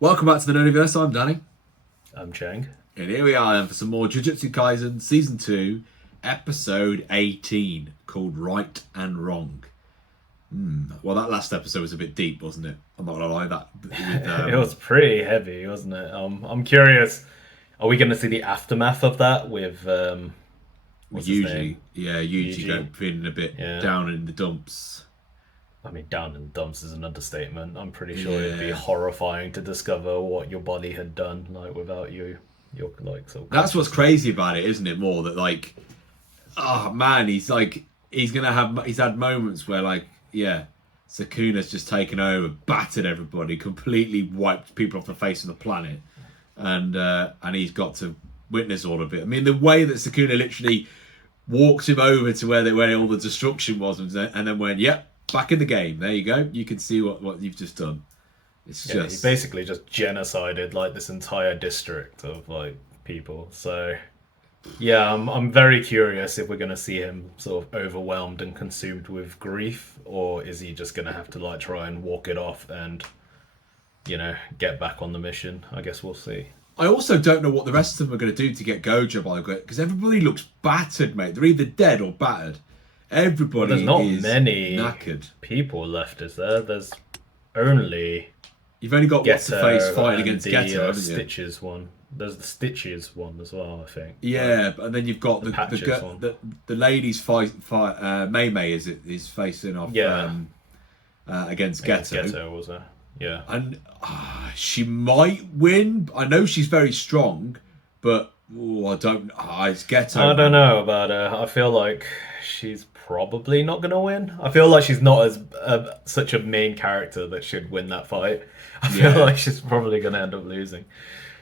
Welcome back to the Nerdiverse. I'm Danny, I'm Chang. and here we are then for some more Jujutsu Kaisen Season 2, Episode 18, called Right and Wrong. Well, that last episode was a bit deep, wasn't it? I'm not gonna lie. That with It was pretty heavy, wasn't it? I'm curious. Are we going to see the aftermath of that with what's his name? Yuji Yuji. feeling a bit Yeah. down in the dumps. I mean, down in the dumps is an understatement. I'm pretty sure it'd be Yeah, horrifying to discover what your body had done, like without you, your like sort of that's what's consciousness. crazy about it, isn't it? More that oh man, he's had moments where Sukuna's just taken over, battered everybody, completely wiped people off the face of the planet, and he's got to witness all of it. I mean, the way that Sukuna literally walked him over to where all the destruction was, and then went, "Yep, back in the game. There you go. You can see what you've just done." It's Yeah, he just basically just genocided like this entire district of like people. So yeah, I'm very curious if we're going to see him sort of overwhelmed and consumed with grief, or is he just going to have to like try and walk it off and get back on the mission? I guess we'll see. I also don't know what the rest of them are going to do to get Gojo by the way, because everybody looks battered, mate. They're either dead or battered. Well, there's Everybody not is many knackered. people left, is there? There's only You've only got what's the face Geto fighting and against the Geto, haven't you? Stitches one. There's the Stitches one as well, I think. Yeah, and then you've got The Patches one. the ladies fight Mei Mei is facing off Yeah, against against Geto, Geto was there. Yeah. and she might win. I know she's very strong, but I don't. It's Geto, I don't man. know about her. I feel like she's probably not gonna win. I feel like she's not as such a main character that should win that fight. I feel Yeah. like she's probably gonna end up losing.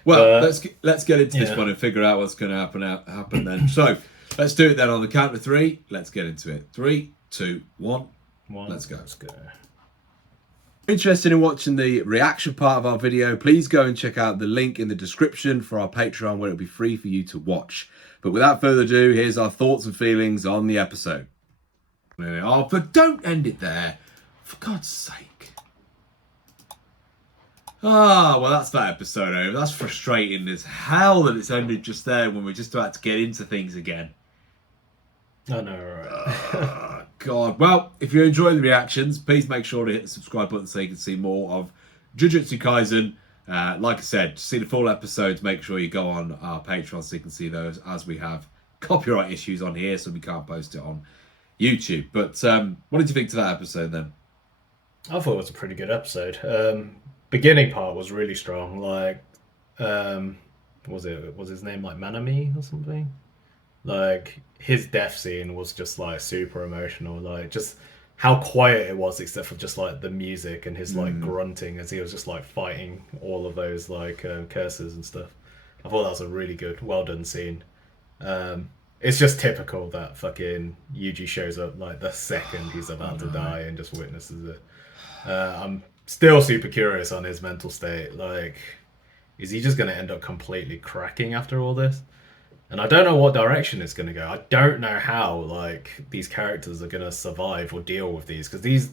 Well, But let's get into this yeah, one and figure out what's going to happen then. So let's do it then on the count of three. Let's get into it. Three, two, one. one. Let's go. Let's go. Interested in watching the reaction part of our video, please go and check out the link in the description for our Patreon where it'll be free for you to watch. But without further ado, here's our thoughts and feelings on the episode. Oh, but don't end it there. For God's sake. Ah, well, that's that episode over. That's frustrating as hell that it's ended just there when we're just about to get into things again. I know, right? God. Well, if you're enjoying the reactions, please make sure to hit the subscribe button so you can see more of Jujutsu Kaisen. Like I said, to see the full episodes, make sure you go on our Patreon so you can see those, as we have copyright issues on here, so we can't post it on YouTube. But what did you think to that episode then? I thought it was a pretty good episode. Beginning part was really strong. Like, was his name like Manami or something? Like his death scene was just like super emotional. Like just how quiet it was, except for just like the music and his like grunting as he was just like fighting all of those like curses and stuff. I thought that was a really good, well done scene. It's just typical that fucking Yuji shows up like the second he's about to die and just witnesses it. I'm still super curious on his mental state. Like, is he just going to end up completely cracking after all this? And I don't know what direction it's going to go. I don't know how like these characters are going to survive or deal with these, because these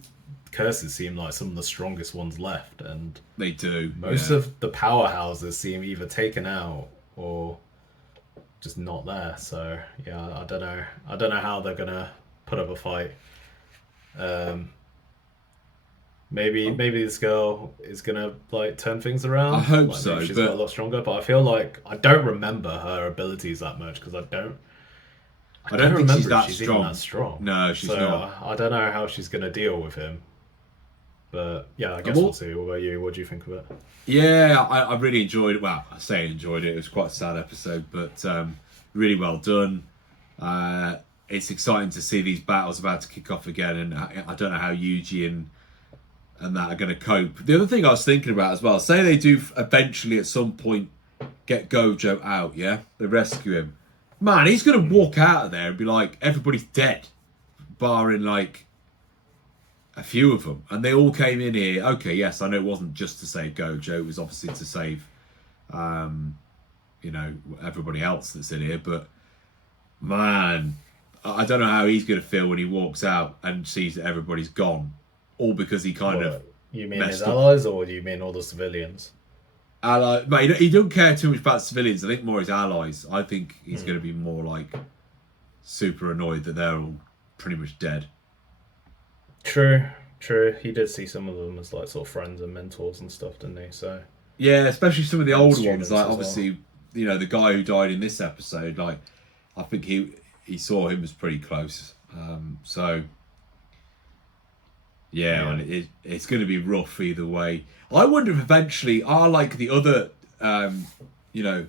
curses seem like some of the strongest ones left, and They do. most Yeah. of the powerhouses seem either taken out or just not there. So yeah, I don't know. I don't know how they're gonna put up a fight. Um, maybe this girl is gonna like turn things around. I hope Like so, maybe she's but got a lot stronger. But I feel like I don't remember her abilities that much, because I I don't don't think she's remember that if she's even strong. that strong. No, she's So not. I don't know how she's gonna deal with him. But yeah, I And guess we'll see. What about you? What do you think of it? Yeah, I really enjoyed it. Well, I say enjoyed it. It was quite a sad episode, but really well done. It's exciting to see these battles about to kick off again, and I don't know how Yuji and that are going to cope. The other thing I was thinking about as well, say they do eventually at some point get Gojo out, yeah? They rescue him. Man, he's going to walk out of there and be like, everybody's dead, barring like a few of them. And they all came in here. Okay, yes, I know it wasn't just to save Gojo. It was obviously to save, everybody else that's in here. But man, I don't know how he's going to feel when he walks out and sees that everybody's gone. All because he kind of What, you mean his messed up. allies, or do you mean all the civilians? ally. But he don't care too much about civilians. I think more his allies. I think he's going to be more like super annoyed that they're all pretty much dead. True. He did see some of them as like sort of friends and mentors and stuff, didn't he? So yeah, especially some of the older ones. students Like as obviously, you know, the guy who died in this episode. Like, I think he saw him as pretty close. So yeah, and it's going to be rough either way. I wonder if eventually are like the other, you know,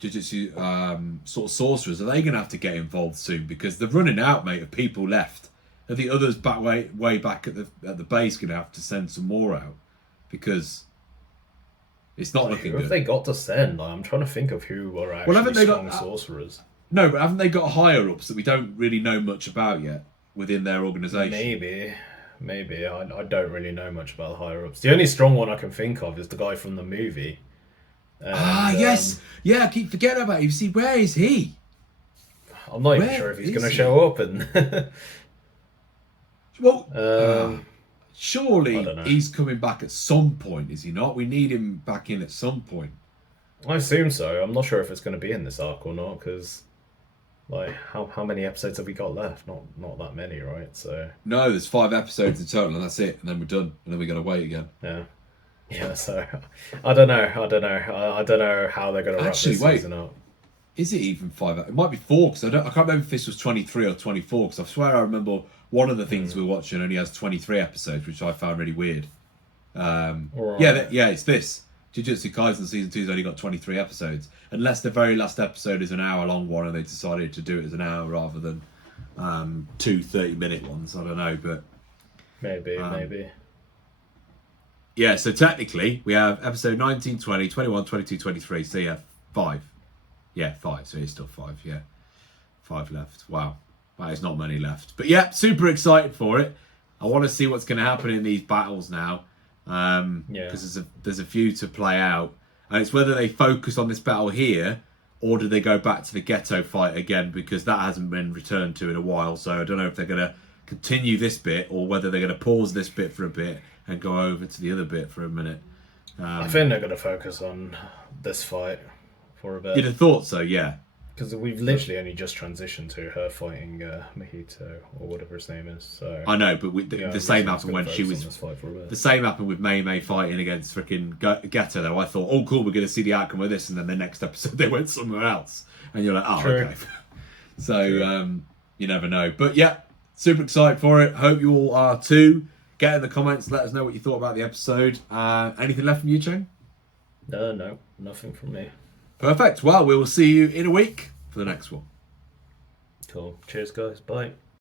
Jujutsu sort of sorcerers, are they going to have to get involved soon? Because they're running out, mate, of people left. Are the others back way back at the base going to have to send some more out? Because it's not looking who good. have they got to send? Like, I'm trying to think of who are actually haven't they strong got sorcerers. No, but haven't they got higher ups that we don't really know much about yet within their organisation? Maybe. I don't really know much about the higher ups. The only strong one I can think of is the guy from the movie. And, yes, yeah. I keep forgetting about him. See, where is he? I'm not even sure if he's going to show up. And well, surely he's coming back at some point, is he not? We need him back in at some point. I assume so. I'm not sure if it's going to be in this arc or not, because like how many episodes have we got left? Not that many, right? So no, there's 5 episodes in total, and that's it. And then we're done, and then we got to wait again. Yeah. So I don't know. I don't know how they're going to wrap this season up. Is it even 5? It might be 4 because I can't remember if this was 23 or 24. Because I swear I remember one of the things we were watching only has 23 episodes, which I found really weird. Right. Yeah, it's this. Jujutsu Kaisen season 2's only got 23 episodes, unless the very last episode is an hour-long one, and they decided to do it as an hour rather than 2 30-minute ones. I don't know, but maybe. Yeah, so technically we have episode 19, 20, 21, 22, 23. So yeah, 5. Yeah, 5. So it's still 5. Yeah, 5 left. Wow, there's not many left. But yeah, super excited for it. I want to see what's going to happen in these battles now. Because there's a few to play out, and it's whether they focus on this battle here or do they go back to the ghetto fight again, because that hasn't been returned to in a while. So I don't know if they're going to continue this bit or whether they're going to pause this bit for a bit and go over to the other bit for a minute. I think they're going to focus on this fight for a bit. You'd have thought so, yeah. Because we've literally only just transitioned to her fighting Mahito or whatever his name is. So I know, but the same happened when she was. The same happened with Mei fighting against freaking Getter. Though I thought, oh cool, we're going to see the outcome of this, and then the next episode they went somewhere else, and you're like, oh okay. So you never know, but yeah, super excited for it. Hope you all are too. Get in the comments, let us know what you thought about the episode. Anything left from you, Cheng? No, nothing from me. Perfect. Well, we will see you in a week for the next one. Cool. Cheers, guys. Bye.